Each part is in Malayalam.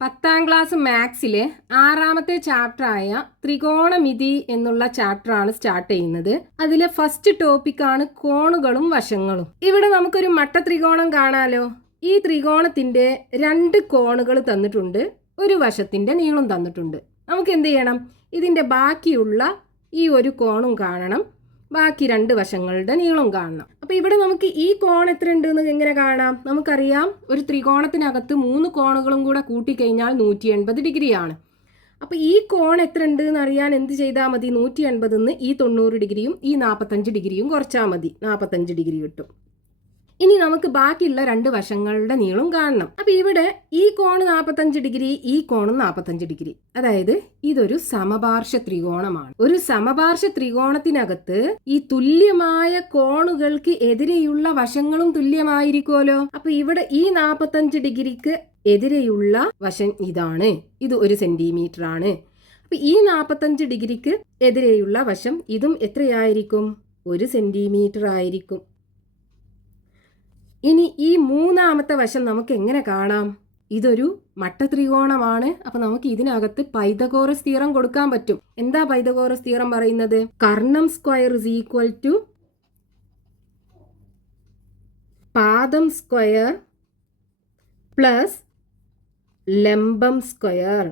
പത്താം ക്ലാസ് മാത്സിലെ ആറാമത്തെ ചാപ്റ്ററായ ത്രികോണമിതി എന്നുള്ള ചാപ്റ്ററാണ് സ്റ്റാർട്ട് ചെയ്യുന്നത്. അതിലെ ഫസ്റ്റ് ടോപ്പിക്കാണ് കോണുകളും വശങ്ങളും. ഇവിടെ നമുക്കൊരു മട്ട ത്രികോണം കാണാലോ. ഈ ത്രികോണത്തിന്റെ രണ്ട് കോണുകൾ തന്നിട്ടുണ്ട്. ഒരു വശത്തിന്റെ നീളം തന്നിട്ടുണ്ട്. നമുക്ക് എന്ത് ചെയ്യണം? ഇതിന്റെ ബാക്കിയുള്ള ഈ ഒരു കോണും കാണണം. ബാക്കി രണ്ട് വശങ്ങളുടെ നീളം കാണണം. അപ്പൊ ഇവിടെ നമുക്ക് ഈ കോൺ എത്ര ഉണ്ട് എന്ന് എങ്ങനെ കാണാം? നമുക്കറിയാം ഒരു ത്രികോണത്തിനകത്ത് മൂന്ന് കോണുകളും കൂടെ കൂട്ടിക്കഴിഞ്ഞാൽ നൂറ്റി എൺപത് ഡിഗ്രിയാണ്. അപ്പൊ ഈ കോൺ എത്ര ഉണ്ട് എന്ന് അറിയാൻ എന്ത് ചെയ്താൽ മതി? നൂറ്റി എൺപതിൽ ഈ തൊണ്ണൂറ് ഡിഗ്രിയും ഈ നാൽപ്പത്തഞ്ച് ഡിഗ്രിയും കുറച്ചാൽ മതി. നാൽപ്പത്തഞ്ച് ഡിഗ്രി കിട്ടും. ഇനി നമുക്ക് ബാക്കിയുള്ള രണ്ട് വശങ്ങളുടെ നീളം കാണണം. അപ്പൊ ഇവിടെ ഈ കോണ് നാൽപ്പത്തഞ്ച് ഡിഗ്രി ഈ കോണും നാൽപ്പത്തഞ്ച് ഡിഗ്രി. അതായത് ഇതൊരു സമപാർശ്വ ത്രികോണമാണ്. ഒരു സമപാർശ്വ ത്രികോണത്തിനകത്ത് ഈ തുല്യമായ കോണുകൾക്ക് എതിരെയുള്ള വശങ്ങളും തുല്യമായിരിക്കുമല്ലോ. അപ്പൊ ഇവിടെ ഈ നാൽപ്പത്തഞ്ച് ഡിഗ്രിക്ക് എതിരെയുള്ള വശം ഇതാണ്. ഇത് ഒരു സെന്റിമീറ്റർ ആണ് അപ്പൊ ഈ നാൽപ്പത്തഞ്ച് ഡിഗ്രിക്ക് എതിരെയുള്ള വശം ഇതും എത്രയായിരിക്കും? ഒരു സെന്റിമീറ്റർ ആയിരിക്കും ഇനി ഈ മൂന്നാമത്തെ വശം നമുക്ക് എങ്ങനെ കാണാം? ഇതൊരു മട്ടത്രികോണമാണ്. അപ്പൊ നമുക്ക് ഇതിനകത്ത് പൈതഗോറസ് തീറം കൊടുക്കാൻ പറ്റും. എന്താ പൈതഗോറസ് തീറം പറയുന്നത്? കർണം സ്ക്വയർ ഇസ് ഈക്വൽ ടു പാദം സ്ക്വയർ പ്ലസ് ലംബം സ്ക്വയർ.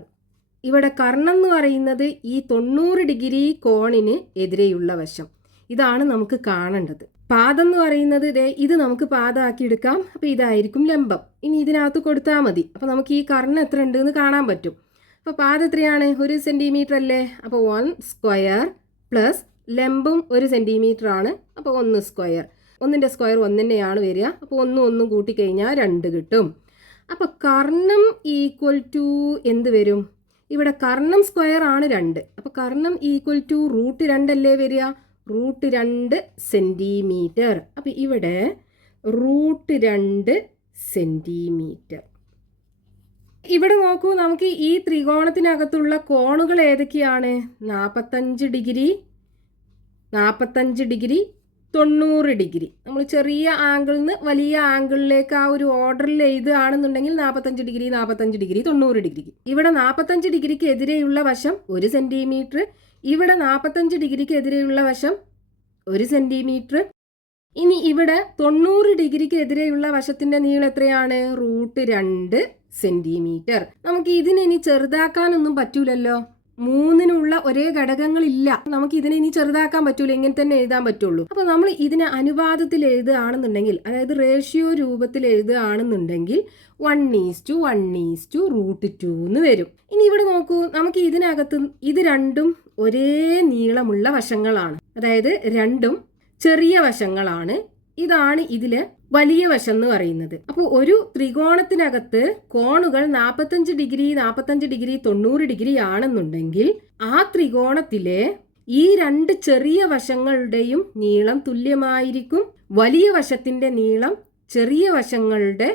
ഇവിടെ കർണം എന്ന് പറയുന്നത് ഈ തൊണ്ണൂറ് ഡിഗ്രി കോണിന് എതിരെയുള്ള വശം. ഇതാണ് നമുക്ക് കാണേണ്ടത്. പാദം എന്ന് പറയുന്നത് ദേ ഇത് നമുക്ക് പാദമാക്കി എടുക്കാം അപ്പോൾ ഇതായിരിക്കും ലംബം. ഇനി ഇതിനകത്ത് കൊടുത്താൽ മതി. അപ്പോൾ നമുക്ക് ഈ കർണ് എത്ര ഉണ്ട് എന്ന് കാണാൻ പറ്റും. അപ്പോൾ പാദം എത്രയാണ്? ഒരു സെന്റിമീറ്റർ അല്ലേ? അപ്പോൾ വൺ സ്ക്വയർ പ്ലസ് ലംബും ഒരു സെന്റിമീറ്റർ ആണ്. അപ്പോൾ ഒന്ന് സ്ക്വയർ ഒന്നിന്റെ സ്ക്വയർ ഒന്ന് തന്നെയാണ് വരിക. അപ്പോൾ ഒന്നും ഒന്നും കൂട്ടിക്കഴിഞ്ഞാൽ രണ്ട് കിട്ടും. അപ്പോൾ കർണം ഈക്വൽ ടു എന്ത് വരും? ഇവിടെ കർണം സ്ക്വയർ ആണ് രണ്ട്. അപ്പോൾ കർണം ഈക്വൽ ടു റൂട്ട് രണ്ടല്ലേ വരിക? റൂട്ട് രണ്ട് സെന്റിമീറ്റർ അപ്പോൾ ഇവിടെ റൂട്ട് രണ്ട് സെന്റിമീറ്റർ ഇവിടെ നോക്കൂ നമുക്ക് ഈ ത്രികോണത്തിനകത്തുള്ള കോണുകൾ ഏതൊക്കെയാണ്? നാൽപ്പത്തഞ്ച് ഡിഗ്രി നാൽപ്പത്തഞ്ച് ഡിഗ്രി തൊണ്ണൂറ് ഡിഗ്രി. നമ്മൾ ചെറിയ ആംഗിളിൽ നിന്ന് വലിയ ആംഗിളിലേക്ക് ആ ഒരു ഓർഡറിൽ എഴുതുകയാണെന്നുണ്ടെങ്കിൽ നാൽപ്പത്തഞ്ച് ഡിഗ്രി നാൽപ്പത്തഞ്ച് ഡിഗ്രി തൊണ്ണൂറ് ഡിഗ്രി. ഇവിടെ നാൽപ്പത്തഞ്ച് ഡിഗ്രിക്ക് എതിരെയുള്ള വശം ഒരു സെന്റിമീറ്റർ ഇവിടെ നാൽപ്പത്തഞ്ച് ഡിഗ്രിക്ക് എതിരെയുള്ള വശം ഒരു സെന്റിമീറ്റർ ഇനി ഇവിടെ തൊണ്ണൂറ് ഡിഗ്രിക്ക് എതിരെയുള്ള വശത്തിന്റെ നീളം എത്രയാണ്? റൂട്ട് രണ്ട് സെന്റിമീറ്റർ നമുക്ക് ഇതിനെ ചെറുതാക്കാനൊന്നും പറ്റൂലല്ലോ. മൂന്നിനുള്ള ഒരേ ഘടകങ്ങളില്ല. നമുക്ക് ഇതിനെ ഇനി ചെറുതാക്കാൻ പറ്റൂല ഇങ്ങനെ തന്നെ എഴുതാൻ പറ്റുള്ളൂ. അപ്പൊ നമ്മൾ ഇതിനെ അനുപാതത്തിൽ എഴുതുകയാണെന്നുണ്ടെങ്കിൽ അതായത് റേഷ്യോ രൂപത്തിൽ എഴുതുകയാണെന്നുണ്ടെങ്കിൽ one is to one is to root two എന്ന് വരും. ഇനി ഇവിടെ നോക്കൂ നമുക്ക് ഇതിനകത്ത് ഇത് രണ്ടും ഒരേ നീളമുള്ള വശങ്ങളാണ്. അതായത് രണ്ടും ചെറിയ വശങ്ങളാണ്. ഇതാണ് ഇതിലെ വലിയ വശം എന്ന് പറയുന്നത്. അപ്പോൾ ഒരു ത്രികോണത്തിനകത്ത് കോണുകൾ നാൽപ്പത്തഞ്ച് ഡിഗ്രി നാൽപ്പത്തഞ്ച് ഡിഗ്രി തൊണ്ണൂറ് ഡിഗ്രി ആണെന്നുണ്ടെങ്കിൽ ആ ത്രികോണത്തിലെ ഈ രണ്ട് ചെറിയ വശങ്ങളുടെയും നീളം തുല്യമായിരിക്കും. വലിയ വശത്തിന്റെ നീളം ചെറിയ വശങ്ങളുടെ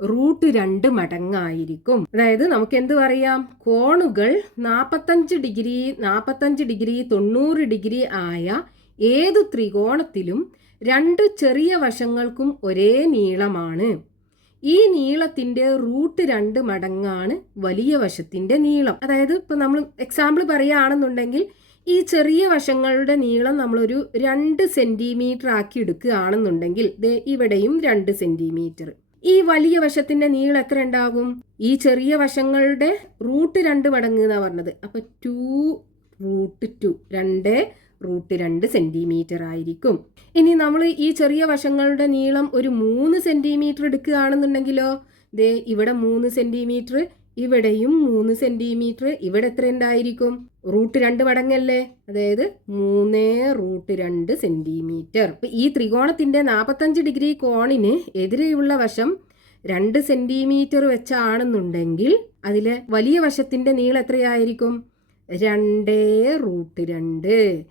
റൂട്ട് രണ്ട് മടങ്ങായിരിക്കും. അതായത് നമുക്ക് എന്ത് പറയാം? കോണുകൾ നാൽപ്പത്തഞ്ച് ഡിഗ്രി നാൽപ്പത്തഞ്ച് ഡിഗ്രി തൊണ്ണൂറ് ഡിഗ്രി ആയ ഏതു ത്രികോണത്തിലും രണ്ട് ചെറിയ വശങ്ങൾക്കും ഒരേ നീളമാണ്. ഈ നീളത്തിന്റെ റൂട്ട് രണ്ട് മടങ്ങാണ് വലിയ വശത്തിന്റെ നീളം. അതായത് ഇപ്പൊ നമ്മൾ എക്സാമ്പിൾ പറയുകയാണെന്നുണ്ടെങ്കിൽ ഈ ചെറിയ വശങ്ങളുടെ നീളം നമ്മളൊരു രണ്ട് സെന്റിമീറ്റർ ആക്കി എടുക്കുകയാണെന്നുണ്ടെങ്കിൽ ദേ ഇവിടെയും രണ്ട് സെന്റിമീറ്റർ ഈ വലിയ വശത്തിന്റെ നീളം എത്ര ഉണ്ടാകും? ഈ ചെറിയ വശങ്ങളുടെ റൂട്ട് രണ്ട് മടങ്ങ് എന്നാ പറഞ്ഞത്. അപ്പോൾ ടു റൂട്ട് ടു രണ്ട് റൂട്ട് രണ്ട് സെന്റിമീറ്റർ ആയിരിക്കും. ഇനി നമ്മൾ ഈ ചെറിയ വശങ്ങളുടെ നീളം ഒരു മൂന്ന് സെന്റിമീറ്റർ എടുക്കുകയാണെന്നുണ്ടെങ്കിലോ? ദേ ഇവിടെ മൂന്ന് സെന്റിമീറ്റർ ഇവിടെയും മൂന്ന് സെന്റിമീറ്റർ ഇവിടെ എത്ര ഉണ്ടായിരിക്കും? റൂട്ട് രണ്ട് മടങ്ങല്ലേ? അതായത് മൂന്ന് റൂട്ട് രണ്ട് സെന്റിമീറ്റർ. ഈ ത്രികോണത്തിന്റെ നാൽപ്പത്തഞ്ച് ഡിഗ്രി കോണിന് എതിരെയുള്ള വശം രണ്ട് സെന്റിമീറ്റർ വെച്ചാണെന്നുണ്ടെങ്കിൽ അതിലെ വലിയ വശത്തിന്റെ നീളം എത്രയായിരിക്കും? രണ്ടേ റൂട്ട് രണ്ട്.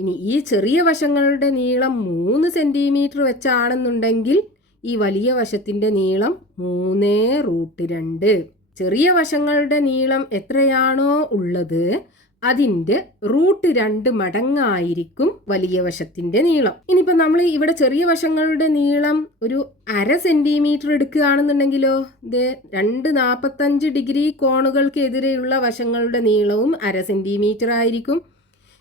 ഇനി ഈ ചെറിയ വശങ്ങളുടെ നീളം മൂന്ന് സെന്റിമീറ്റർ വെച്ചാണെന്നുണ്ടെങ്കിൽ ഈ വലിയ വശത്തിന്റെ നീളം മൂന്നേ റൂട്ട് രണ്ട്. ചെറിയ വശങ്ങളുടെ നീളം എത്രയാണോ ഉള്ളത് അതിന്റെ റൂട്ട് രണ്ട് മടങ്ങായിരിക്കും വലിയ വശത്തിന്റെ നീളം. ഇനിയിപ്പോൾ നമ്മൾ ഇവിടെ ചെറിയ വശങ്ങളുടെ നീളം ഒരു അര സെന്റിമീറ്റർ എടുക്കുകയാണെന്നുണ്ടെങ്കിലോ ഇത് രണ്ട് നാൽപ്പത്തഞ്ച് ഡിഗ്രി കോണുകൾക്കെതിരെയുള്ള വശങ്ങളുടെ നീളവും അര സെന്റിമീറ്റർ ആയിരിക്കും.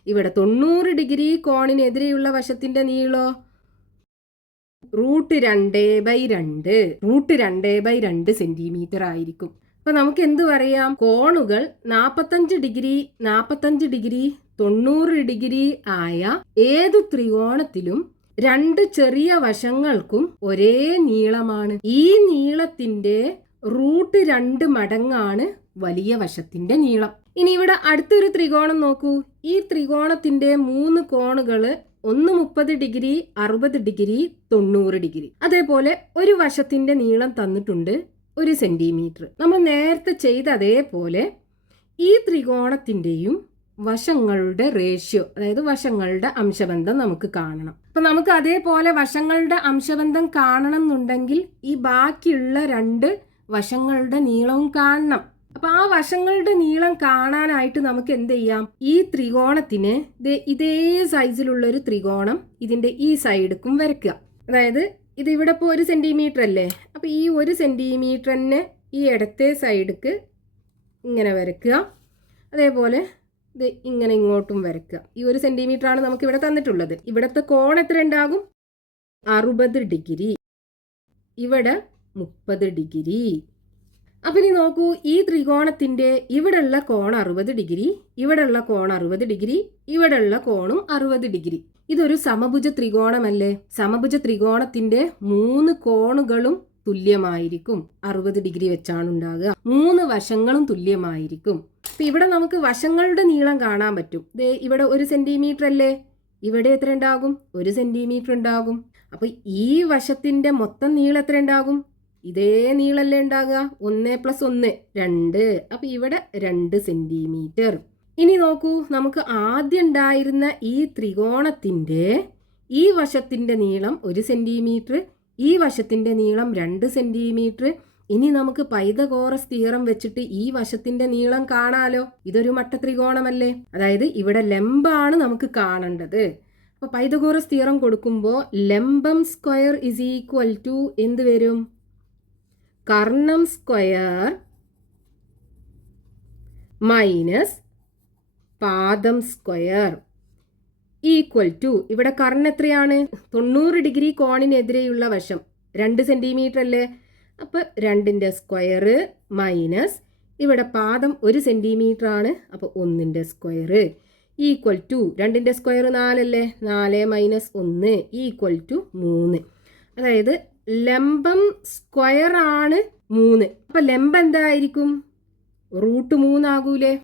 ഇവിടെ തൊണ്ണൂറ് ഡിഗ്രി കോണിനെതിരെയുള്ള വശത്തിന്റെ നീളോ? റൂട്ട് രണ്ട് ബൈ രണ്ട്. റൂട്ട് രണ്ട് ബൈ രണ്ട് സെന്റിമീറ്റർ ആയിരിക്കും. അപ്പൊ നമുക്ക് എന്ത് പറയാം? കോണുകൾ നാപ്പത്തഞ്ച് ഡിഗ്രി നാപ്പത്തഞ്ച് ഡിഗ്രി തൊണ്ണൂറ് ഡിഗ്രി ആയ ഏതു ത്രികോണത്തിലും രണ്ട് ചെറിയ വശങ്ങൾക്കും ഒരേ നീളമാണ്. ഈ നീളത്തിന്റെ റൂട്ട് രണ്ട് മടങ്ങാണ് വലിയ വശത്തിന്റെ നീളം. ഇനി ഇവിടെ അടുത്തൊരു ത്രികോണം നോക്കൂ. ഈ ത്രികോണത്തിന്റെ മൂന്ന് കോണുകൾ ഒന്ന് മുപ്പത് ഡിഗ്രി അറുപത് ഡിഗ്രി തൊണ്ണൂറ് ഡിഗ്രി. അതേപോലെ ഒരു വശത്തിന്റെ നീളം തന്നിട്ടുണ്ട് ഒരു സെന്റിമീറ്റർ. നമ്മൾ നേരത്തെ ചെയ്ത അതേപോലെ ഈ ത്രികോണത്തിന്റെയും വശങ്ങളുടെ റേഷ്യോ അതായത് വശങ്ങളുടെ അംശബന്ധം നമുക്ക് കാണണം. അപ്പൊ നമുക്ക് അതേപോലെ വശങ്ങളുടെ അംശബന്ധം കാണണം എന്നുണ്ടെങ്കിൽ ഈ ബാക്കിയുള്ള രണ്ട് വശങ്ങളുടെ നീളവും കാണണം. അപ്പൊ ആ വശങ്ങളുടെ നീളം കാണാനായിട്ട് നമുക്ക് എന്ത് ചെയ്യാം? ഈ ത്രികോണത്തിന് ഇതേ സൈസിലുള്ള ഒരു ത്രികോണം ഇതിന്റെ ഈ സൈഡിക്കും വരയ്ക്കുക. അതായത് ഇത് ഇവിടെ ഇപ്പോൾ ഒരു സെന്റിമീറ്റർ അല്ലേ? അപ്പോൾ ഈ ഒരു സെന്റിമീറ്ററിന് ഈ ഇടത്തെ സൈഡിക്ക് ഇങ്ങനെ വരയ്ക്കുക. അതേപോലെ ഇത് ഇങ്ങനെ ഇങ്ങോട്ടും വരയ്ക്കുക. ഈ ഒരു സെന്റിമീറ്റർ ആണ് നമുക്ക് ഇവിടെ തന്നിട്ടുള്ളത്. ഇവിടുത്തെ കോൺ എത്ര ഉണ്ടാകും? അറുപത് ഡിഗ്രി. ഇവിടെ മുപ്പത് ഡിഗ്രി. അപ്പൊ ഇനി നോക്കൂ ഈ ത്രികോണത്തിന്റെ ഇവിടെയുള്ള കോൺ അറുപത് ഡിഗ്രി ഇവിടെയുള്ള കോൺ അറുപത് ഡിഗ്രി ഇവിടെയുള്ള കോണും അറുപത് ഡിഗ്രി. ഇതൊരു സമഭുജ ത്രികോണമല്ലേ? സമഭുജ ത്രികോണത്തിന്റെ മൂന്ന് കോണുകളും തുല്യമായിരിക്കും. അറുപത് ഡിഗ്രി വെച്ചാണ് ഉണ്ടാകുക. മൂന്ന് വശങ്ങളും തുല്യമായിരിക്കും. അപ്പം ഇവിടെ നമുക്ക് വശങ്ങളുടെ നീളം കാണാൻ പറ്റും. ദേ ഇവിടെ ഒരു സെന്റിമീറ്റർ അല്ലേ? ഇവിടെ എത്ര ഉണ്ടാകും? ഒരു സെന്റിമീറ്റർ ഉണ്ടാകും. അപ്പോൾ ഈ വശത്തിന്റെ മൊത്തം നീളം എത്ര ഉണ്ടാകും? ഇതേ നീളല്ലേ ഉണ്ടാകുക ഒന്ന് പ്ലസ് ഒന്ന് രണ്ട്. അപ്പൊ ഇവിടെ രണ്ട് സെന്റിമീറ്റർ ഇനി നോക്കൂ നമുക്ക് ആദ്യം ഉണ്ടായിരുന്ന ഈ ത്രികോണത്തിന്റെ ഈ വശത്തിന്റെ നീളം ഒരു സെന്റിമീറ്റർ ഈ വശത്തിന്റെ നീളം രണ്ട് സെന്റിമീറ്റർ ഇനി നമുക്ക് പൈതകോറസ് തീറം വെച്ചിട്ട് ഈ വശത്തിന്റെ നീളം കാണാലോ. ഇതൊരു മട്ട ത്രികോണമല്ലേ? അതായത് ഇവിടെ ലംബാണ് നമുക്ക് കാണേണ്ടത്. അപ്പൊ പൈതകോറസ് തീറം കൊടുക്കുമ്പോൾ ലംബം സ്ക്വയർ ഇസ് ഈക്വൽ ടു എന്ത് വരും? കർണം സ്ക്വയർ മൈനസ് പാദം സ്ക്വയർ ഈക്വൽ ടു. ഇവിടെ കർണ് എത്രയാണ്? തൊണ്ണൂറ് ഡിഗ്രി കോണിനെതിരെയുള്ള വശം. രണ്ട് സെന്റിമീറ്റർ അല്ലേ അപ്പോൾ രണ്ടിന്റെ സ്ക്വയർ മൈനസ് ഇവിടെ പാദം ഒരു സെന്റിമീറ്റർ ആണ് അപ്പോൾ ഒന്നിന്റെ സ്ക്വയർ ഈക്വൽ ടു. രണ്ടിന്റെ സ്ക്വയർ നാലല്ലേ? നാല് മൈനസ് ഒന്ന് ഈക്വൽ ടു മൂന്ന്. അതായത് ലംബം സ്ക്വയർ ആണ് മൂന്ന്. അപ്പൊ ലംബം എന്തായിരിക്കും? റൂട്ട് മൂന്നാകൂലേ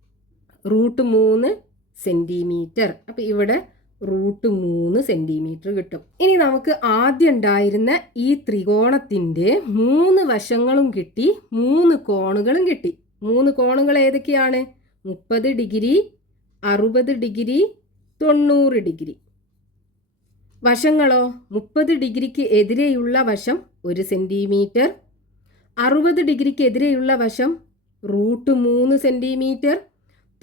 റൂട്ട് മൂന്ന് സെന്റിമീറ്റർ. അപ്പൊ ഇവിടെ റൂട്ട് മൂന്ന് സെന്റിമീറ്റർ കിട്ടും. ഇനി നമുക്ക് ആദ്യം ഉണ്ടായിരുന്ന ഈ ത്രികോണത്തിന്റെ മൂന്ന് വശങ്ങളും കിട്ടി മൂന്ന് കോണുകളും കിട്ടി. മൂന്ന് കോണുകൾ ഏതൊക്കെയാണ്? മുപ്പത് ഡിഗ്രി അറുപത് ഡിഗ്രി തൊണ്ണൂറ് ഡിഗ്രി. വശങ്ങളോ? മുപ്പത് ഡിഗ്രിക്ക് എതിരെയുള്ള വശം ഒരു സെന്റിമീറ്റർ അറുപത് ഡിഗ്രിക്ക് എതിരെയുള്ള വശം റൂട്ട് മൂന്ന് സെന്റിമീറ്റർ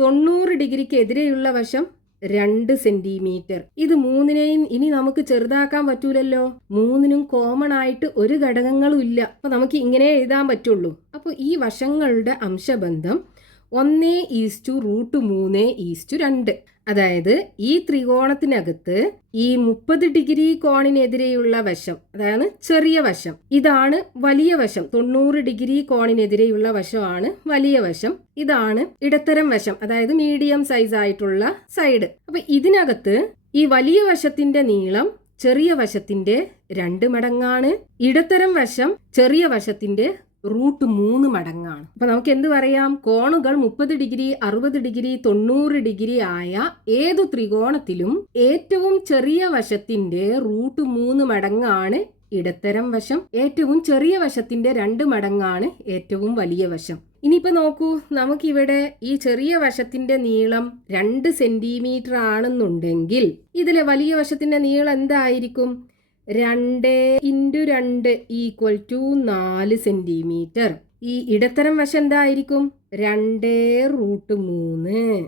തൊണ്ണൂറ് ഡിഗ്രിക്ക് എതിരെയുള്ള വശം രണ്ട് സെന്റിമീറ്റർ. ഇത് മൂന്നിനെയും ഇനി നമുക്ക് ചെറുതാക്കാൻ പറ്റൂലല്ലോ? മൂന്നിനും കോമൺ ആയിട്ട് ഒരു ഘടകങ്ങളും ഇല്ല. അപ്പൊ നമുക്ക് ഇങ്ങനെ എഴുതാൻ പറ്റുള്ളൂ. അപ്പോൾ ഈ വശങ്ങളുടെ അംശബന്ധം ഒന്നേ ഈസ്റ്റു റൂട്ട് മൂന്ന് ഈസ്റ്റു രണ്ട്. അതായത് ഈ ത്രികോണത്തിനകത്ത് ഈ മുപ്പത് ഡിഗ്രി കോണിനെതിരെയുള്ള വശം അതായത് ചെറിയ വശം. ഇതാണ് വലിയ വശം. തൊണ്ണൂറ് ഡിഗ്രി കോണിനെതിരെയുള്ള വശമാണ് വലിയ വശം. ഇതാണ് ഇടത്തരം വശം അതായത് മീഡിയം സൈസ് ആയിട്ടുള്ള സൈഡ്. അപ്പൊ ഇതിനകത്ത് ഈ വലിയ വശത്തിന്റെ നീളം ചെറിയ വശത്തിന്റെ രണ്ട് മടങ്ങാണ്. ഇടത്തരം വശം ചെറിയ വശത്തിന്റെ റൂട്ട് മൂന്ന് മടങ്ങാണ്. അപ്പൊ നമുക്ക് എന്ത് പറയാം? കോണുകൾ മുപ്പത് ഡിഗ്രി അറുപത് ഡിഗ്രി തൊണ്ണൂറ് ഡിഗ്രി ആയ ഏതു ത്രികോണത്തിലും ഏറ്റവും ചെറിയ വശത്തിന്റെ റൂട്ട് മൂന്ന് മടങ്ങാണ് ഇടത്തരം വശം. ഏറ്റവും ചെറിയ വശത്തിന്റെ രണ്ട് മടങ്ങാണ് ഏറ്റവും വലിയ വശം. ഇനിയിപ്പോ നോക്കൂ നമുക്കിവിടെ ഈ ചെറിയ വശത്തിന്റെ നീളം രണ്ട് സെന്റിമീറ്റർ ആണെന്നുണ്ടെങ്കിൽ ഇതിലെ വലിയ വശത്തിന്റെ നീളം എന്തായിരിക്കും? രണ്ട് ഇന്റു രണ്ട് ഈക്വൽ ടു നാല് സെന്റിമീറ്റർ ഈ ഇടത്തരം വശം എന്തായിരിക്കും? രണ്ട് റൂട്ട് മൂന്ന്.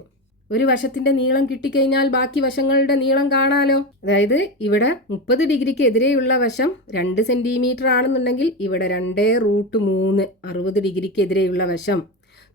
ഒരു വശത്തിന്റെ നീളം കിട്ടിക്കഴിഞ്ഞാൽ ബാക്കി വശങ്ങളുടെ നീളം കാണാലോ. അതായത് ഇവിടെ മുപ്പത് ഡിഗ്രിക്ക് എതിരെയുള്ള വശം രണ്ട് സെന്റിമീറ്റർ ആണെന്നുണ്ടെങ്കിൽ ഇവിടെ രണ്ട് റൂട്ട് മൂന്ന് അറുപത് ഡിഗ്രിക്ക് എതിരെയുള്ള വശം.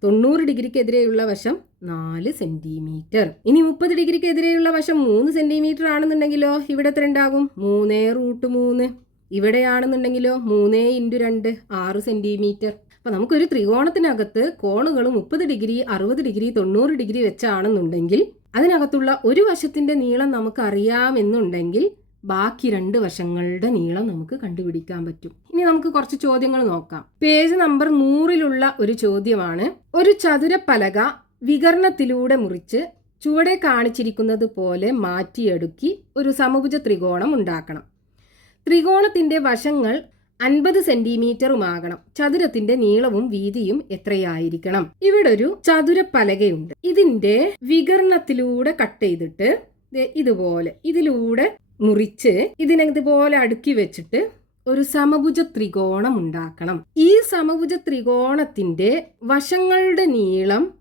തൊണ്ണൂറ് ഡിഗ്രിക്ക് എതിരെയുള്ള വശം നാല് സെന്റിമീറ്റർ. ഇനി മുപ്പത് ഡിഗ്രിക്ക് എതിരെയുള്ള വശം മൂന്ന് സെന്റിമീറ്റർ ആണെന്നുണ്ടെങ്കിലോ ഇവിടെ എത്ര ഉണ്ടാകും? മൂന്നേ റൂട്ട് മൂന്ന്. ഇവിടെയാണെന്നുണ്ടെങ്കിലോ മൂന്നേ ഇന്റു രണ്ട് ആറ് സെന്റിമീറ്റർ. അപ്പം നമുക്കൊരു ത്രികോണത്തിനകത്ത് കോണുകൾ മുപ്പത് ഡിഗ്രി അറുപത് ഡിഗ്രി തൊണ്ണൂറ് ഡിഗ്രി വെച്ചാണെന്നുണ്ടെങ്കിൽ അതിനകത്തുള്ള ഒരു വശത്തിന്റെ നീളം നമുക്ക് അറിയാമെന്നുണ്ടെങ്കിൽ ബാക്കി രണ്ട് വശങ്ങളുടെ നീളം നമുക്ക് കണ്ടുപിടിക്കാൻ പറ്റും. ഇനി നമുക്ക് കുറച്ച് ചോദ്യങ്ങൾ നോക്കാം. പേജ് നമ്പർ നൂറിലുള്ള ഒരു ചോദ്യമാണ്. ഒരു ചതുരപ്പലക വികരണത്തിലൂടെ മുറിച്ച് ചുവടെ കാണിച്ചിരിക്കുന്നത് പോലെ മാറ്റിയെടുക്കി ഒരു സമഭുജ ത്രികോണം ഉണ്ടാക്കണം. ത്രികോണത്തിന്റെ വശങ്ങൾ അൻപത് സെന്റിമീറ്ററുമാകണം. ചതുരത്തിന്റെ നീളവും വീതിയും എത്രയായിരിക്കണം? ഇവിടെ ഒരു ചതുരപ്പലകയുണ്ട് ഇതിന്റെ വികരണത്തിലൂടെ കട്ട് ചെയ്തിട്ട് ഇതുപോലെ. ഇതിലൂടെ മുറിച്ച് ഇതിനെ ഇതുപോലെ അടുക്കി വെച്ചിട്ട് ഒരു സമഭുജ ത്രികോണം ഉണ്ടാക്കണം. ഈ സമഭുജ ത്രികോണത്തിന്റെ വശങ്ങളുടെ നീളം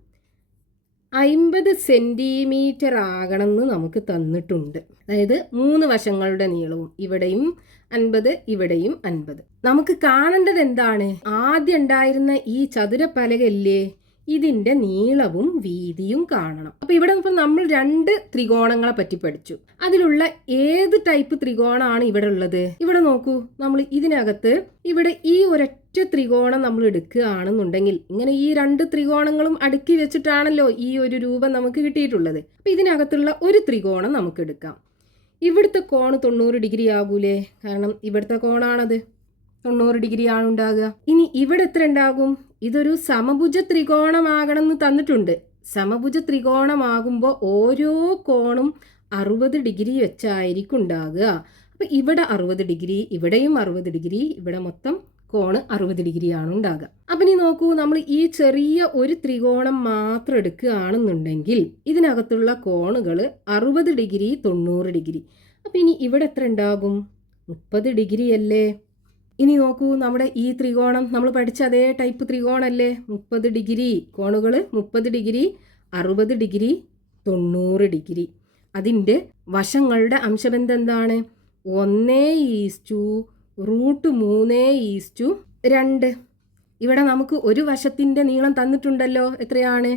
അയിമ്പത് സെന്റിമീറ്റർ ആകണമെന്ന് നമുക്ക് തന്നിട്ടുണ്ട്. അതായത് മൂന്ന് വശങ്ങളുടെ നീളവും ഇവിടെയും അൻപത് ഇവിടെയും അൻപത്. നമുക്ക് കാണേണ്ടത് എന്താണ്? ആദ്യം ഉണ്ടായിരുന്ന ഈ ചതുരപ്പലകല്ലേ ഇതിന്റെ നീളവും വീതിയും കാണണം. അപ്പൊ ഇവിടെ ഇപ്പം നമ്മൾ രണ്ട് ത്രികോണങ്ങളെ പറ്റി പഠിച്ചു. അതിലുള്ള ഏത് ടൈപ്പ് ത്രികോണമാണ് ഇവിടെ ഉള്ളത്? ഇവിടെ നോക്കൂ. നമ്മൾ ഇതിനകത്ത് ഇവിടെ ഈ ഒരൊറ്റ ത്രികോണം നമ്മൾ എടുക്കുകയാണെന്നുണ്ടെങ്കിൽ ഇങ്ങനെ ഈ രണ്ട് ത്രികോണങ്ങളും അടുക്കി വെച്ചിട്ടാണല്ലോ ഈ ഒരു രൂപം നമുക്ക് കിട്ടിയിട്ടുള്ളത്. അപ്പൊ ഇതിനകത്തുള്ള ഒരു ത്രികോണം നമുക്ക് എടുക്കാം. ഇവിടുത്തെ കോണ് തൊണ്ണൂറ് ഡിഗ്രി ആകൂലേ? കാരണം ഇവിടുത്തെ കോണാണത്. തൊണ്ണൂറ് ഡിഗ്രി ആണ് ഉണ്ടാകുക. ഇനി ഇവിടെ എത്ര ഉണ്ടാകും? ഇതൊരു സമഭുജ ത്രികോണമാകണം എന്ന് തന്നിട്ടുണ്ട്. സമഭുജ ത്രികോണമാകുമ്പോൾ ഓരോ കോണും അറുപത് ഡിഗ്രി വെച്ചായിരിക്കും ഉണ്ടാകുക അപ്പോൾ ഇവിടെ അറുപത് ഡിഗ്രി ഇവിടെയും അറുപത് ഡിഗ്രി ഇവിടെ മൊത്തം കോണ് അറുപത് ഡിഗ്രിയാണ് ഉണ്ടാകുക. അപ്പൊ ഇനി നോക്കൂ നമ്മൾ ഈ ചെറിയ ഒരു ത്രികോണം മാത്രം എടുക്കുകയാണെന്നുണ്ടെങ്കിൽ ഇതിനകത്തുള്ള കോണുകൾ അറുപത് ഡിഗ്രി തൊണ്ണൂറ് ഡിഗ്രി. അപ്പൊ ഇനി ഇവിടെ എത്ര ഉണ്ടാകും? മുപ്പത് ഡിഗ്രി അല്ലേ ഇനി നോക്കൂ നമ്മുടെ ഈ ത്രികോണം നമ്മൾ പഠിച്ച അതേ ടൈപ്പ് ത്രികോണല്ലേ? മുപ്പത് ഡിഗ്രി കോണുകൾ മുപ്പത് ഡിഗ്രി അറുപത് ഡിഗ്രി തൊണ്ണൂറ് ഡിഗ്രി. അതിന്റെ വശങ്ങളുടെ അംശബന്ധം എന്താണ്? ഒന്നേ ഈസ്റ്റു റൂട്ട് മൂന്നേ ഈസ്റ്റു രണ്ട്. ഇവിടെ നമുക്ക് ഒരു വശത്തിന്റെ നീളം തന്നിട്ടുണ്ടല്ലോ. എത്രയാണ്?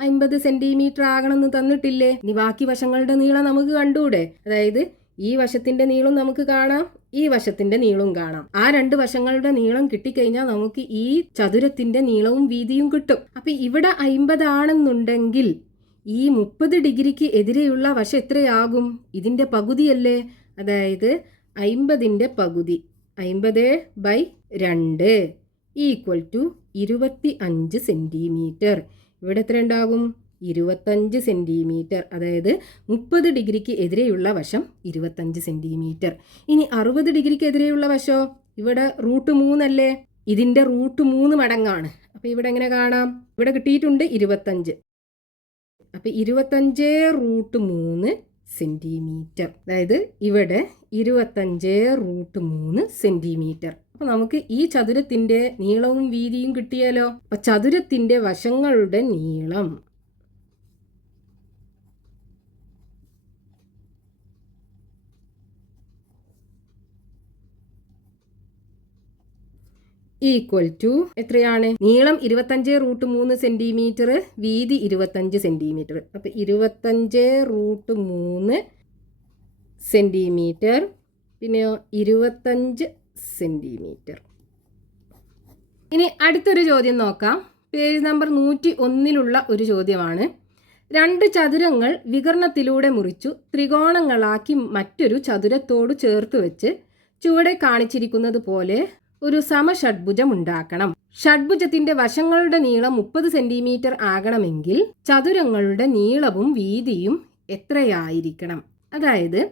അൻപത് സെന്റിമീറ്റർ ആകണമെന്ന് തന്നിട്ടില്ലേ? ഇനി ബാക്കി വശങ്ങളുടെ നീളം നമുക്ക് കണ്ടൂടെ അതായത് ഈ വശത്തിന്റെ നീളം നമുക്ക് കാണാം ഈ വശത്തിന്റെ നീളവും കാണാം. ആ രണ്ട് വശങ്ങളുടെ നീളം കിട്ടിക്കഴിഞ്ഞാൽ നമുക്ക് ഈ ചതുരത്തിന്റെ നീളവും വീതിയും കിട്ടും. അപ്പൊ ഇവിടെ അയിമ്പതാണെന്നുണ്ടെങ്കിൽ ഈ മുപ്പത് ഡിഗ്രിക്ക് എതിരെയുള്ള വശം എത്രയാകും? ഇതിന്റെ പകുതിയല്ലേ? അതായത് അയിമ്പതിന്റെ പകുതി. അയിമ്പത് ബൈ രണ്ട് ഈക്വൽ ടു ഇരുപത്തി അഞ്ച് സെന്റിമീറ്റർ. ഇവിടെ എത്ര ഉണ്ടാകും ഇരുപത്തഞ്ച് സെന്റിമീറ്റർ അതായത് മുപ്പത് ഡിഗ്രിക്ക് എതിരെയുള്ള വശം ഇരുപത്തഞ്ച് സെന്റിമീറ്റർ ഇനി അറുപത് ഡിഗ്രിക്ക് എതിരെയുള്ള വശോ? ഇവിടെ റൂട്ട് മൂന്നല്ലേ? ഇതിന്റെ റൂട്ട് മൂന്ന് മടങ്ങാണ്. അപ്പോൾ ഇവിടെ എങ്ങനെ കാണാം? ഇവിടെ കിട്ടിയിട്ടുണ്ട് ഇരുപത്തഞ്ച്. അപ്പോൾ ഇരുപത്തഞ്ച് റൂട്ട് മൂന്ന് സെന്റിമീറ്റർ അതായത് ഇവിടെ ഇരുപത്തഞ്ച് റൂട്ട് മൂന്ന് സെന്റിമീറ്റർ അപ്പോൾ നമുക്ക് ഈ ചതുരത്തിന്റെ നീളവും വീതിയും കിട്ടിയാലോ? അപ്പം ചതുരത്തിന്റെ വശങ്ങളുടെ നീളം ഈക്വൽ ടു എത്രയാണ്? നീളം ഇരുപത്തഞ്ച് റൂട്ട് മൂന്ന് സെന്റിമീറ്റർ വീതി ഇരുപത്തഞ്ച് സെന്റിമീറ്റർ. അപ്പം ഇരുപത്തഞ്ച് റൂട്ട് മൂന്ന് സെന്റിമീറ്റർ പിന്നെയോ ഇരുപത്തഞ്ച് സെന്റിമീറ്റർ. ഇനി അടുത്തൊരു ചോദ്യം നോക്കാം. പേജ് നമ്പർ നൂറ്റി ഒന്നിലുള്ള ഒരു ചോദ്യമാണ്. രണ്ട് ചതുരങ്ങൾ വികരണത്തിലൂടെ മുറിച്ചു ത്രികോണങ്ങളാക്കി മറ്റൊരു ചതുരത്തോട് ചേർത്ത് വെച്ച് ചുവടെ കാണിച്ചിരിക്കുന്നത് പോലെ ഒരു സമഷഡ്ഭുജം ഉണ്ടാക്കണം ഷഡ്ഭുജത്തിന്റെ വശങ്ങളുടെ നീളം മുപ്പത് സെന്റിമീറ്റർ ആകണമെങ്കിൽ ചതുരങ്ങളുടെ നീളവും വീതിയും എത്രയായിരിക്കണം? അതായത്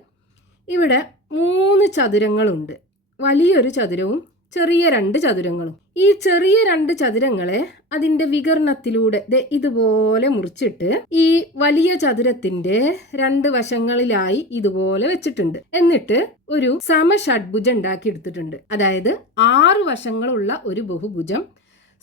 ഇവിടെ മൂന്ന് ചതുരങ്ങളുണ്ട്. വലിയൊരു ചതുരവും ചെറിയ രണ്ട് ചതുരങ്ങളും. ഈ ചെറിയ രണ്ട് ചതുരങ്ങളെ അതിന്റെ വികരണത്തിലൂടെ ഇതുപോലെ മുറിച്ചിട്ട് ഈ വലിയ ചതുരത്തിന്റെ രണ്ട് വശങ്ങളിലായി ഇതുപോലെ വെച്ചിട്ടുണ്ട്. എന്നിട്ട് ഒരു സമഷഡ്ഭുജം ഉണ്ടാക്കി എടുത്തിട്ടുണ്ട്. അതായത് ആറ് വശങ്ങളുള്ള ഒരു ബഹുഭുജം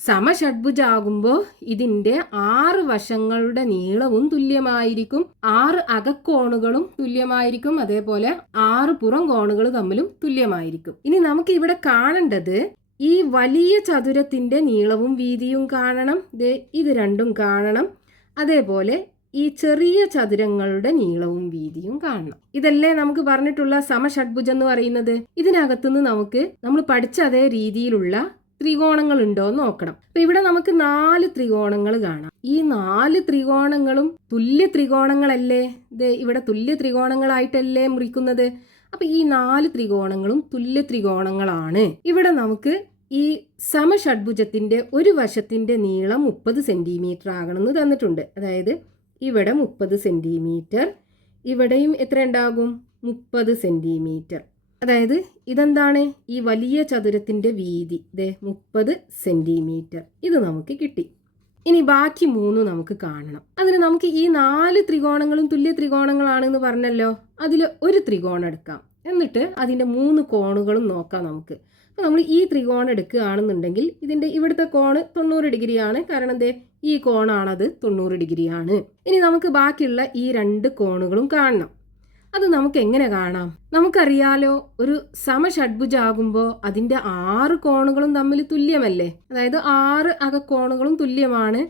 സമഷഡ്ഭുജാകുമ്പോൾ ഇതിന്റെ ആറ് വശങ്ങളുടെ നീളവും തുല്യമായിരിക്കും. ആറ് അകക്കോണുകളും തുല്യമായിരിക്കും. അതേപോലെ ആറ് പുറം കോണുകൾ തമ്മിലും തുല്യമായിരിക്കും. ഇനി നമുക്ക് ഇവിടെ കാണേണ്ടത് ഈ വലിയ ചതുരത്തിന്റെ നീളവും വീതിയും കാണണം. ഇത് രണ്ടും കാണണം. അതേപോലെ ഈ ചെറിയ ചതുരങ്ങളുടെ നീളവും വീതിയും കാണണം. ഇതല്ലേ നമുക്ക് പറഞ്ഞിട്ടുള്ള സമഷഡ്ഭുജം എന്ന് പറയുന്നത്? ഇതിനകത്തുനിന്ന് നമുക്ക് നമ്മൾ പഠിച്ച അതേ രീതിയിലുള്ള ത്രികോണങ്ങൾ ഉണ്ടോ എന്ന് നോക്കണം. അപ്പൊ ഇവിടെ നമുക്ക് നാല് ത്രികോണങ്ങൾ കാണാം. ഈ നാല് ത്രികോണങ്ങളും തുല്യ ത്രികോണങ്ങളല്ലേ? ഇത് ഇവിടെ തുല്യ ത്രികോണങ്ങളായിട്ടല്ലേ മുറിക്കുന്നത്? അപ്പൊ ഈ നാല് ത്രികോണങ്ങളും തുല്യ ത്രികോണങ്ങളാണ്. ഇവിടെ നമുക്ക് ഈ സമഷഡ്ഭുജത്തിന്റെ ഒരു വശത്തിന്റെ നീളം മുപ്പത് സെന്റിമീറ്റർ ആകണമെന്ന് തന്നിട്ടുണ്ട്. അതായത് ഇവിടെ മുപ്പത് സെന്റിമീറ്റർ ഇവിടെയും എത്ര ഉണ്ടാകും? മുപ്പത് സെന്റിമീറ്റർ. അതായത് ഇതെന്താണ്? ഈ വലിയ ചതുരത്തിന്റെ വീതി. ദേ മുപ്പത് സെന്റിമീറ്റർ ഇത് നമുക്ക് കിട്ടി. ഇനി ബാക്കി മൂന്ന് നമുക്ക് കാണണം. അതിന് നമുക്ക് ഈ നാല് ത്രികോണങ്ങളും തുല്യ ത്രികോണങ്ങളാണെന്ന് പറഞ്ഞല്ലോ. അതിൽ ഒരു ത്രികോണം എടുക്കാം. എന്നിട്ട് അതിന്റെ മൂന്ന് കോണുകളും നോക്കാം നമുക്ക്. അപ്പോൾ നമ്മൾ ഈ ത്രികോണം എടുക്കുകയാണെന്നുണ്ടെങ്കിൽ ഇതിന്റെ ഇവിടുത്തെ കോണ് തൊണ്ണൂറ് ഡിഗ്രിയാണ്. കാരണം എന്തേ ഈ കോണാണത് തൊണ്ണൂറ് ഡിഗ്രിയാണ്. ഇനി നമുക്ക് ബാക്കിയുള്ള ഈ രണ്ട് കോണുകളും കാണണം. അത് നമുക്ക് എങ്ങനെ കാണാം? നമുക്കറിയാലോ ഒരു സമഷഡ്ഭുജാകുമ്പോൾ അതിന്റെ ആറ് കോണുകളും തമ്മിൽ തുല്യമല്ലേ? അതായത് ആറ് അകക്കോണുകളും തുല്യമാണ്.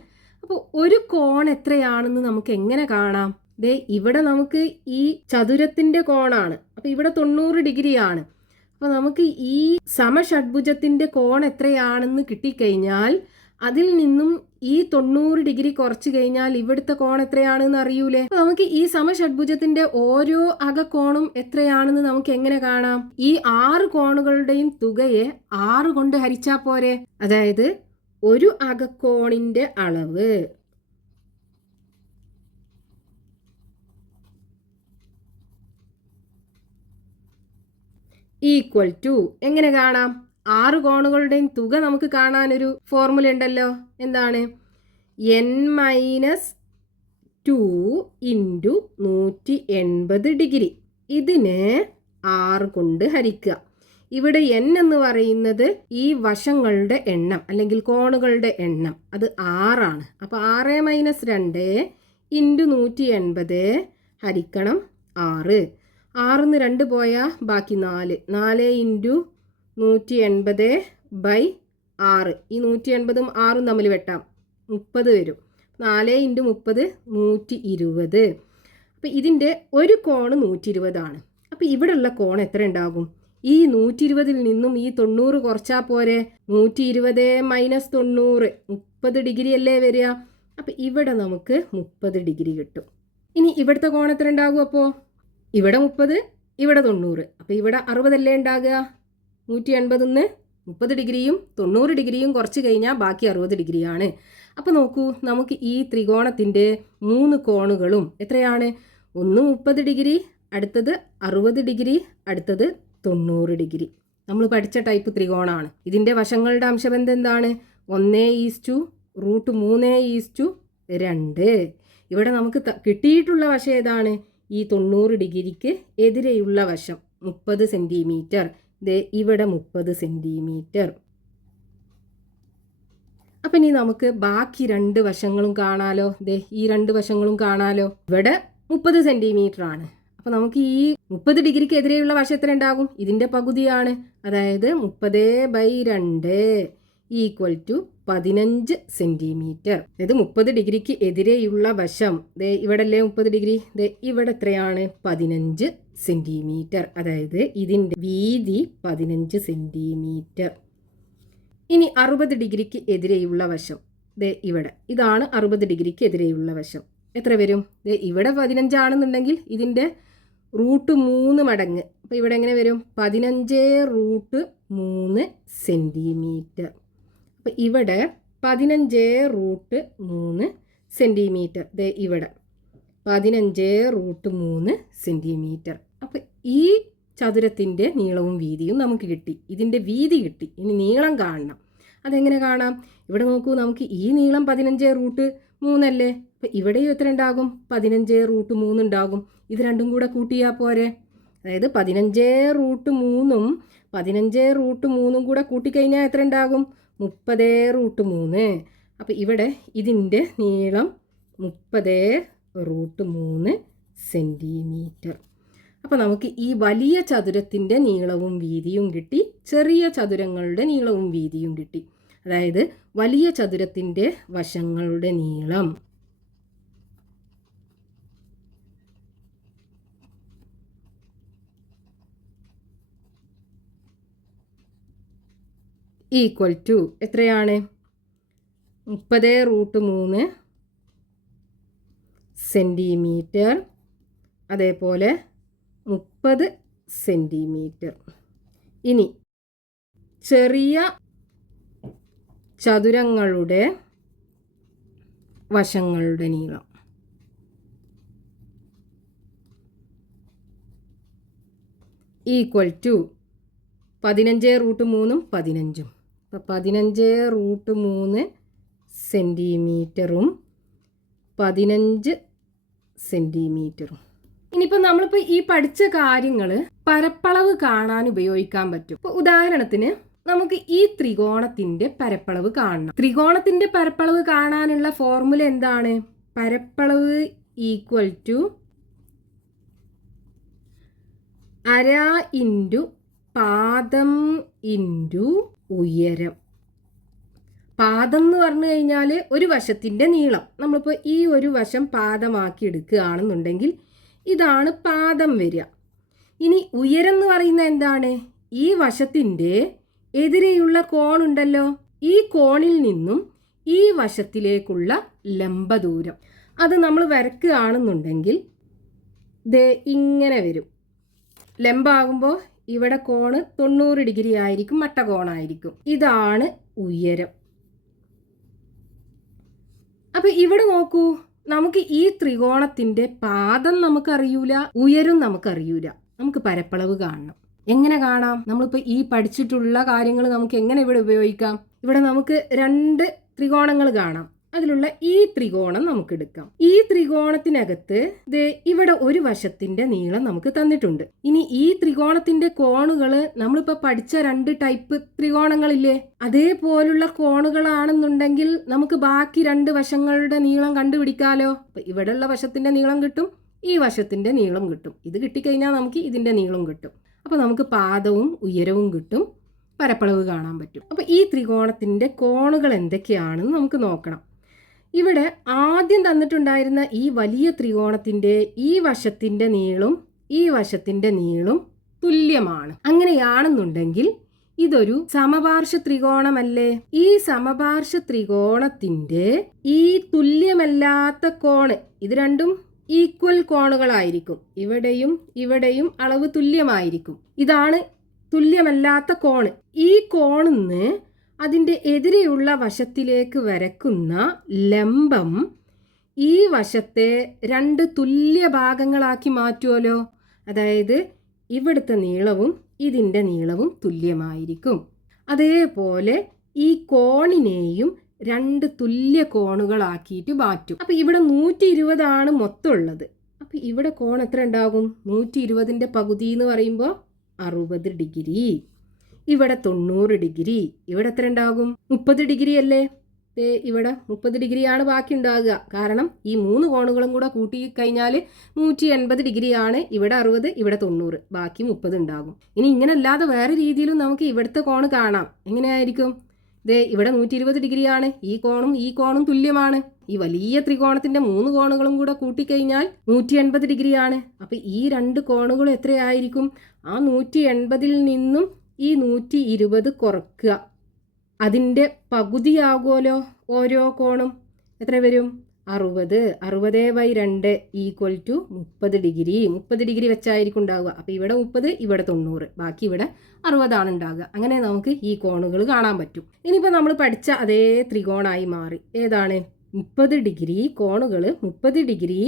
അപ്പോൾ ഒരു കോൺ എത്രയാണെന്ന് നമുക്ക് എങ്ങനെ കാണാം? ദേ ഇവിടെ നമുക്ക് ഈ ചതുരത്തിന്റെ കോണാണ്. അപ്പോൾ ഇവിടെ തൊണ്ണൂറ് ഡിഗ്രിയാണ്. അപ്പോൾ നമുക്ക് ഈ സമഷഡ്ഭുജത്തിന്റെ കോൺ എത്രയാണെന്ന് കിട്ടിക്കഴിഞ്ഞാൽ അതിൽ നിന്നും ഈ തൊണ്ണൂറ് ഡിഗ്രി കുറച്ച് കഴിഞ്ഞാൽ ഇവിടുത്തെ കോൺ എത്രയാണെന്ന് അറിയൂലേ? അപ്പൊ നമുക്ക് ഈ സമഷഡ്ഭുജത്തിന്റെ ഓരോ അകക്കോണും എത്രയാണെന്ന് നമുക്ക് എങ്ങനെ കാണാം? ഈ ആറ് കോണുകളുടെയും തുകയെ ആറ് കൊണ്ട് ഹരിച്ചാ പോരെ? അതായത് ഒരു അകക്കോണിന്റെ അളവ്. Equal to. എങ്ങനെ കാണാം? ആറ് കോണുകളുടെയും തുക നമുക്ക് കാണാനൊരു ഫോർമുല ഉണ്ടല്ലോ. എന്താണ്? എൻ മൈനസ് ടു ഇന്റു നൂറ്റി എൺപത് ഡിഗ്രി. ഇതിന് ആറ് കൊണ്ട് ഹരിക്കുക. ഇവിടെ എൻ എന്ന് പറയുന്നത് ഈ വശങ്ങളുടെ എണ്ണം അല്ലെങ്കിൽ കോണുകളുടെ എണ്ണം. അത് ആറാണ്. അപ്പോൾ ആറ് മൈനസ് രണ്ട് ഇന്റു നൂറ്റി എൺപത് ഹരിക്കണം ആറ്. ആറിന്ന് രണ്ട് പോയാൽ ബാക്കി നാല്. നാല് ഇന്റു നൂറ്റി എൺപത് ബൈ ആറ്. ഈ നൂറ്റി എൺപതും ആറും തമ്മിൽ വെട്ടാം. മുപ്പത് വരും. നാല് ഇന്റു മുപ്പത് നൂറ്റി ഇരുപത് അപ്പോൾ ഇതിന്റെ ഒരു കോണ് നൂറ്റി ഇരുപതാണ് അപ്പോൾ ഇവിടെയുള്ള കോൺ എത്ര ഉണ്ടാകും? ഈ നൂറ്റി ഇരുപതിൽ നിന്നും ഈ തൊണ്ണൂറ് കുറച്ചാൽ പോരെ? നൂറ്റി ഇരുപത് മൈനസ് തൊണ്ണൂറ്. മുപ്പത് ഡിഗ്രി അല്ലേ വരിക? അപ്പോൾ ഇവിടെ നമുക്ക് മുപ്പത് ഡിഗ്രി കിട്ടും. ഇനി ഇവിടുത്തെ കോൺ എത്ര ഉണ്ടാകും അപ്പോൾ ഇവിടെ മുപ്പത് ഇവിടെ തൊണ്ണൂറ്. അപ്പോൾ ഇവിടെ അറുപതല്ലേ ഉണ്ടാകുക? നൂറ്റി എൺപതിന്ന് മുപ്പത് ഡിഗ്രിയും തൊണ്ണൂറ് ഡിഗ്രിയും കുറച്ച് കഴിഞ്ഞാൽ ബാക്കി അറുപത് ഡിഗ്രിയാണ്. അപ്പോൾ നോക്കൂ നമുക്ക് ഈ ത്രികോണത്തിന്റെ മൂന്ന് കോണുകളും എത്രയാണ്? ഒന്ന് മുപ്പത് ഡിഗ്രി അടുത്തത് അറുപത് ഡിഗ്രി അടുത്തത് തൊണ്ണൂറ് ഡിഗ്രി. നമ്മൾ പഠിച്ച ടൈപ്പ് ത്രികോണമാണ് ഇതിന്റെ വശങ്ങളുടെ അംശബന്ധം എന്താണ് ഒന്ന് ടു റൂട്ട് മൂന്ന് ടു രണ്ട്. ഇവിടെ നമുക്ക് കിട്ടിയിട്ടുള്ള വശം ഏതാണ്? ഈ തൊണ്ണൂറ് ഡിഗ്രിക്ക് എതിരെയുള്ള വശം മുപ്പത് സെന്റിമീറ്റർ ദേ ഇവിടെ മുപ്പത് സെന്റിമീറ്റർ അപ്പം ഇനി നമുക്ക് ബാക്കി രണ്ട് വശങ്ങളും കാണാലോ. ദേ ഈ രണ്ട് വശങ്ങളും കാണാലോ. ഇവിടെ മുപ്പത് സെന്റിമീറ്റർ ആണ്. അപ്പോൾ നമുക്ക് ഈ മുപ്പത് ഡിഗ്രിക്ക് എതിരെയുള്ള വശം എത്ര ഉണ്ടാകും? ഇതിന്റെ പകുതിയാണ്. അതായത് മുപ്പത് ബൈ രണ്ട് ഈക്വൽ ടു പതിനഞ്ച് സെന്റിമീറ്റർ അതായത് മുപ്പത് ഡിഗ്രിക്ക് എതിരെയുള്ള വശം. ദേ ഇവിടെ അല്ലേ മുപ്പത് ഡിഗ്രി? ദേ ഇവിടെ എത്രയാണ്? പതിനഞ്ച് സെന്റിമീറ്റർ അതായത് ഇതിന്റെ വീതി പതിനഞ്ച് സെന്റിമീറ്റർ ഇനി അറുപത് ഡിഗ്രിക്ക് എതിരെയുള്ള വശം. ദേ ഇവിടെ. ഇതാണ് അറുപത് ഡിഗ്രിക്ക് എതിരെയുള്ള വശം. എത്ര വരും? ദേ ഇവിടെ പതിനഞ്ചാണെന്നുണ്ടെങ്കിൽ ഇതിന്റെ റൂട്ട് മൂന്ന് മടങ്ങ്. അപ്പോൾ ഇവിടെ എങ്ങനെ വരും? പതിനഞ്ച് റൂട്ട് മൂന്ന് സെന്റിമീറ്റർ അപ്പോൾ ഇവിടെ പതിനഞ്ച് റൂട്ട് മൂന്ന് സെന്റിമീറ്റർ ദേ ഇവിടെ. പതിനഞ്ച് റൂട്ട് മൂന്ന് സെന്റിമീറ്റർ അപ്പോൾ ഈ ചതുരത്തിന്റെ നീളവും വീതിയും നമുക്ക് കിട്ടി. ഇതിന്റെ വീതി കിട്ടി. ഇനി നീളം കാണണം. അതെങ്ങനെ കാണാം? ഇവിടെ നോക്കൂ നമുക്ക് ഈ നീളം പതിനഞ്ച് റൂട്ട് മൂന്നല്ലേ? അപ്പോൾ ഇവിടെയും എത്ര ഉണ്ടാകും പതിനഞ്ച് റൂട്ട് മൂന്നുണ്ടാകും. ഇത് രണ്ടും കൂടെ കൂട്ടിയാൽ പോരെ. അതായത് പതിനഞ്ച് റൂട്ട് മൂന്നും പതിനഞ്ച് റൂട്ട് മൂന്നും കൂടെ കൂട്ടിക്കഴിഞ്ഞാൽ എത്ര ഉണ്ടാകും മുപ്പത് റൂട്ട് മൂന്ന്. അപ്പോൾ ഇവിടെ ഇതിന്റെ നീളം മുപ്പത് റൂട്ട് മൂന്ന് സെന്റിമീറ്റർ അപ്പോൾ നമുക്ക് ഈ വലിയ ചതുരത്തിന്റെ നീളവും വീതിയും കിട്ടി ചെറിയ ചതുരങ്ങളുടെ നീളവും വീതിയും കിട്ടി. അതായത് വലിയ ചതുരത്തിന്റെ വശങ്ങളുടെ നീളം. ഈക്വൽ ടു എത്രയാണ്? മുപ്പത് റൂട്ട് മൂന്ന് സെന്റിമീറ്റർ അതേപോലെ മുപ്പത് സെന്റിമീറ്റർ ഇനി ചെറിയ ചതുരങ്ങളുടെ വശങ്ങളുടെ നീളം. ഈക്വൽ ടു പതിനഞ്ച് റൂട്ട് മൂന്നും പതിനഞ്ചും. അപ്പം പതിനഞ്ച് റൂട്ട് മൂന്ന് സെന്റിമീറ്ററും പതിനഞ്ച് സെന്റിമീറ്ററും ഇനിയിപ്പോൾ നമ്മളിപ്പോൾ ഈ പഠിച്ച കാര്യങ്ങൾ പരപ്പളവ് കാണാൻ ഉപയോഗിക്കാൻ പറ്റും. ഇപ്പോൾ ഉദാഹരണത്തിന് നമുക്ക് ഈ ത്രികോണത്തിന്റെ പരപ്പളവ് കാണണം. ത്രികോണത്തിന്റെ പരപ്പളവ് കാണാനുള്ള ഫോർമുല എന്താണ്? പരപ്പളവ് ഈക്വൽ ടു അര ഇന്റു പാദം ഇന്റു ഉയരം. പാദം എന്ന് പറഞ്ഞു കഴിഞ്ഞാൽ ഒരു വശത്തിന്റെ നീളം. നമ്മളിപ്പോൾ ഈ ഒരു വശം പാദമാക്കി എടുക്കുകയാണെന്നുണ്ടെങ്കിൽ ഇതാണ് പാദം വരിക. ഇനി ഉയരം എന്ന് പറയുന്നത് എന്താണ്? ഈ വശത്തിന്റെ എതിരെയുള്ള കോണുണ്ടല്ലോ. ഈ കോണിൽ നിന്നും ഈ വശത്തിലേക്കുള്ള ലംബദൂരം അത് നമ്മൾ വരക്കുകയാണെന്നുണ്ടെങ്കിൽ ദേ ഇങ്ങനെ വരും. ലംബാകുമ്പോൾ ഇവിടെ കോണ് തൊണ്ണൂറ് ഡിഗ്രി ആയിരിക്കും മട്ട കോണായിരിക്കും. ഇതാണ് ഉയരം. അപ്പൊ ഇവിടെ നോക്കൂ നമുക്ക് ഈ ത്രികോണത്തിന്റെ പാദം നമുക്കറിയൂല ഉയരും നമുക്കറിയൂല. നമുക്ക് പരപ്പളവ് കാണണം. എങ്ങനെ കാണാം? നമ്മളിപ്പോ ഈ പഠിച്ചിട്ടുള്ള കാര്യങ്ങൾ നമുക്ക് എങ്ങനെ ഇവിടെ ഉപയോഗിക്കാം? ഇവിടെ നമുക്ക് രണ്ട് ത്രികോണങ്ങൾ കാണാം. അതിലുള്ള ഈ ത്രികോണം നമുക്ക് എടുക്കാം ഈ ത്രികോണത്തിനകത്ത് ദേ ഇവിടെ ഒരു വശത്തിന്റെ നീളം നമുക്ക് തന്നിട്ടുണ്ട്. ഇനി ഈ ത്രികോണത്തിന്റെ കോണുകൾ നമ്മളിപ്പോ പഠിച്ച രണ്ട് ടൈപ്പ് ത്രികോണങ്ങളില്ലേ? അതേപോലുള്ള കോണുകളാണെന്നുണ്ടെങ്കിൽ നമുക്ക് ബാക്കി രണ്ട് വശങ്ങളുടെ നീളം കണ്ടുപിടിക്കാലോ. ഇവിടെയുള്ള വശത്തിന്റെ നീളം കിട്ടും ഈ വശത്തിന്റെ നീളം കിട്ടും. ഇത് കിട്ടിക്കഴിഞ്ഞാൽ നമുക്ക് ഇതിന്റെ നീളം കിട്ടും. അപ്പോൾ നമുക്ക് പാദവും ഉയരവും കിട്ടും പരപ്പളവ് കാണാൻ പറ്റും. അപ്പോൾ ഈ ത്രികോണത്തിന്റെ കോണുകൾ എന്തൊക്കെയാണെന്ന് നമുക്ക് നോക്കണം. ഇവിടെ ആദ്യം തന്നിട്ടുണ്ടായിരുന്ന ഈ വലിയ ത്രികോണത്തിന്റെ ഈ വശത്തിന്റെ നീളും ഈ വശത്തിന്റെ നീളും തുല്യമാണ്. അങ്ങനെയാണെന്നുണ്ടെങ്കിൽ ഇതൊരു സമപാർശ്വ ത്രികോണമല്ലേ? ഈ സമപാർശ്വ ത്രികോണത്തിന്റെ ഈ തുല്യമല്ലാത്ത കോണ് ഇത് രണ്ടും ഈക്വൽ കോണുകളായിരിക്കും. ഇവിടെയും ഇവിടെയും അളവ് തുല്യമായിരിക്കും. ഇതാണ് തുല്യമല്ലാത്ത കോണ്. ഈ കോണിന്ന് അതിന്റെ എതിരെയുള്ള വശത്തിലേക്ക് വരക്കുന്ന ലംബം ഈ വശത്തെ രണ്ട് തുല്യ ഭാഗങ്ങളാക്കി മാറ്റുമല്ലോ അതായത് ഇവിടുത്തെ നീളവും ഇതിന്റെ നീളവും തുല്യമായിരിക്കും. അതേപോലെ ഈ കോണിനെയും രണ്ട് തുല്യ കോണുകളാക്കിയിട്ട് മാറ്റും. അപ്പം ഇവിടെ നൂറ്റി ഇരുപതാണ് മൊത്തം ഉള്ളത് അപ്പം ഇവിടെ കോൺ എത്ര ഉണ്ടാകും? നൂറ്റി ഇരുപതിന്റെ പകുതി എന്ന് പറയുമ്പോൾ അറുപത് ഡിഗ്രി. ഇവിടെ തൊണ്ണൂറ് ഡിഗ്രി. ഇവിടെ എത്ര ഉണ്ടാകും? മുപ്പത് ഡിഗ്രി അല്ലേ? ഇവിടെ മുപ്പത് ഡിഗ്രിയാണ് ബാക്കി ഉണ്ടാകുക. കാരണം ഈ മൂന്ന് കോണുകളും കൂടെ കൂട്ടി കഴിഞ്ഞാൽ നൂറ്റി എൺപത് ഡിഗ്രിയാണ്. ഇവിടെ അറുപത് ഇവിടെ തൊണ്ണൂറ്. ബാക്കി മുപ്പത് ഉണ്ടാകും. ഇനി ഇങ്ങനെ അല്ലാതെ വേറെ രീതിയിലും നമുക്ക് ഇവിടുത്തെ കോണ് കാണാം. എങ്ങനെയായിരിക്കും? ദേ ഇവിടെ നൂറ്റി ഇരുപത് ഡിഗ്രിയാണ്. ഈ കോണും ഈ കോണും തുല്യമാണ്. ഈ വലിയ ത്രികോണത്തിന്റെ മൂന്ന് കോണുകളും കൂടെ കൂട്ടിക്കഴിഞ്ഞാൽ നൂറ്റി എൺപത് ഡിഗ്രിയാണ്. അപ്പൊ ഈ രണ്ട് കോണുകളും എത്രയായിരിക്കും? ആ നൂറ്റി എൺപതിൽ നിന്നും ഈ നൂറ്റി ഇരുപത് കുറക്കുക. അതിന്റെ പകുതിയാകുമല്ലോ ഓരോ കോണും. എത്ര വരും? അറുപത്. അറുപത് ബൈ രണ്ട് ഈക്വൽ ടു മുപ്പത് ഡിഗ്രി. മുപ്പത് ഡിഗ്രി വെച്ചായിരിക്കും ഉണ്ടാവുക. അപ്പോൾ ഇവിടെ മുപ്പത് ഇവിടെ തൊണ്ണൂറ്. ബാക്കി ഇവിടെ അറുപതാണ് ഉണ്ടാകുക അങ്ങനെ നമുക്ക് ഈ കോണുകൾ കാണാൻ പറ്റും. ഇനിയിപ്പോൾ നമ്മൾ പഠിച്ച അതേ ത്രികോണായി മാറി. ഏതാണ്? മുപ്പത് ഡിഗ്രി കോണുകൾ മുപ്പത് ഡിഗ്രി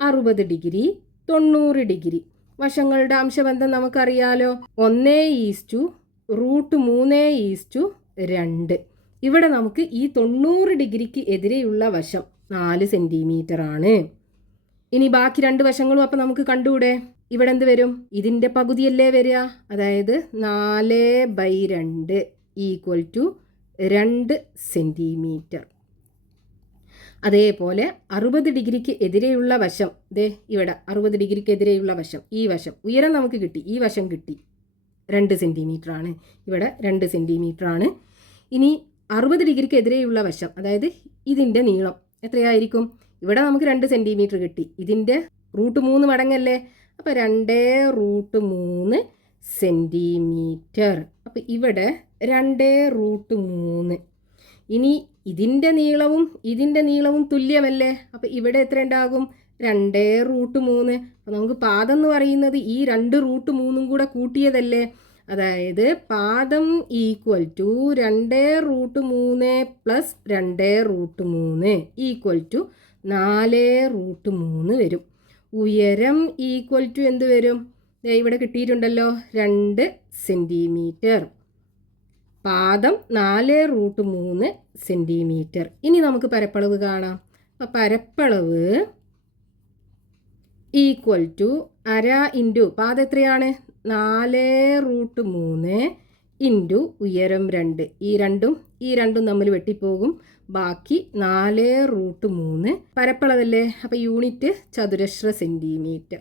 അറുപത് ഡിഗ്രി തൊണ്ണൂറ് ഡിഗ്രി. വശങ്ങളുടെ അംശബന്ധം നമുക്കറിയാലോ? ഒന്നേ ഈസ്റ്റു റൂട്ട് മൂന്നേ ഈസ്റ്റു രണ്ട്. ഇവിടെ നമുക്ക് ഈ തൊണ്ണൂറ് ഡിഗ്രിക്ക് എതിരെയുള്ള വശം നാല് സെന്റിമീറ്റർ ആണ് ഇനി ബാക്കി രണ്ട് വശങ്ങളും അപ്പം നമുക്ക് കണ്ടുകൂടെ? ഇവിടെ എന്ത് വരും? ഇതിന്റെ പകുതിയല്ലേ വരിക? അതായത് നാല് ബൈ രണ്ട് ഈക്വൽ ടു രണ്ട് സെന്റിമീറ്റർ അതേപോലെ അറുപത് ഡിഗ്രിക്ക് എതിരെയുള്ള വശം ദേ ഇവിടെ അറുപത് ഡിഗ്രിക്ക് എതിരെയുള്ള വശം ഈ വശം ഉയരം നമുക്ക് കിട്ടി ഈ വശം കിട്ടി. രണ്ട് ആണ് ഇവിടെ രണ്ട് ആണ് ഇനി അറുപത് ഡിഗ്രിക്ക് എതിരെയുള്ള വശം അതായത് ഇതിന്റെ നീളം എത്രയായിരിക്കും? ഇവിടെ നമുക്ക് രണ്ട് സെന്റിമീറ്റർ കിട്ടി ഇതിന്റെ റൂട്ട് മൂന്ന് മടങ്ങല്ലേ? അപ്പോൾ രണ്ടേ റൂട്ട് മൂന്ന് സെന്റിമീറ്റർ അപ്പോൾ ഇവിടെ രണ്ടേ റൂട്ട് മൂന്ന്. ഇനി ഇതിന്റെ നീളവും ഇതിന്റെ നീളവും തുല്യമല്ലേ? അപ്പോൾ ഇവിടെ എത്ര ഉണ്ടാകും? രണ്ടേ റൂട്ട് മൂന്ന്. അപ്പോൾ നമുക്ക് പാദം എന്ന് പറയുന്നത് ഈ രണ്ട് റൂട്ട് മൂന്നും കൂടെ കൂട്ടിയതല്ലേ? അതായത് പാദം ഈക്വൽ ടു രണ്ടേ റൂട്ട് മൂന്ന് പ്ലസ് രണ്ടേ റൂട്ട് മൂന്ന് ഈക്വൽ ടു നാല് റൂട്ട് മൂന്ന് വരും. ഉയരം ഈക്വൽ ടു എന്ത് വരും? ഇവിടെ കിട്ടിയിട്ടുണ്ടല്ലോ രണ്ട് സെന്റിമീറ്റർ. പാദം നാല് റൂട്ട് മൂന്ന് സെന്റിമീറ്റർ ഇനി നമുക്ക് പരപ്പളവ് കാണാം. അപ്പോൾ പരപ്പളവ് ഈക്വൽ ടു അര ഇന്റു പാദം എത്രയാണ്? നാല് റൂട്ട് മൂന്ന് ഇന്റു ഉയരം രണ്ട്. ഈ രണ്ടും ഈ രണ്ടും തമ്മിൽ വെട്ടിപ്പോകും. ബാക്കി നാല് റൂട്ട് മൂന്ന് പരപ്പളവല്ലേ? അപ്പോൾ യൂണിറ്റ് ചതുരശ്ര സെന്റിമീറ്റർ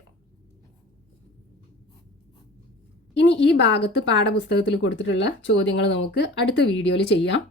ഇനി ഈ ഭാഗത്ത് പാഠപുസ്തകത്തിൽ കൊടുത്തിട്ടുള്ള ചോദ്യങ്ങൾ നമുക്ക് അടുത്ത വീഡിയോയിൽ ചെയ്യാം.